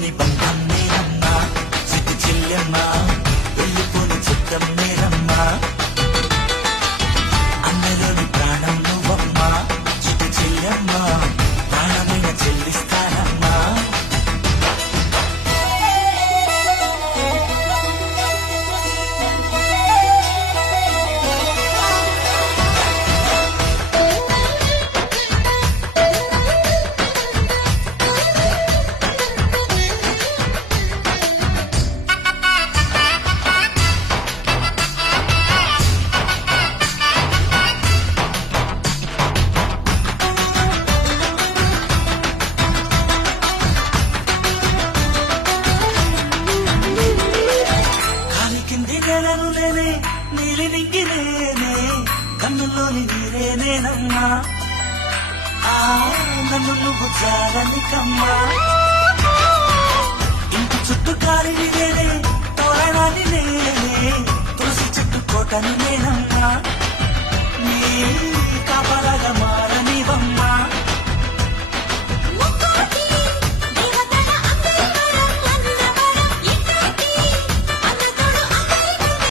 గుండెలోని బంధం నేనమ్మా చిట్టి చెల్లెమ్మా వెళ్ళిపోని చిత్తం నేనమ్మా అన్నలోని ప్రాణం నువ్వమ్మా చిట్టి చెల్లెమ్మా ప్రాణమైన చెల్లిస్తానమ్మా నెలను నేనే నీలి నింగి నేనే కన్నుల్లోని నీరే నేనమ్మా నన్ను నువ్వు జారనికమ్మా ఇంటి చుట్టూ కాలిని నేనే తోరణాన్ని నేనే తులసి చెట్టు కోటని నేనమ్మా నీ కాపలాగా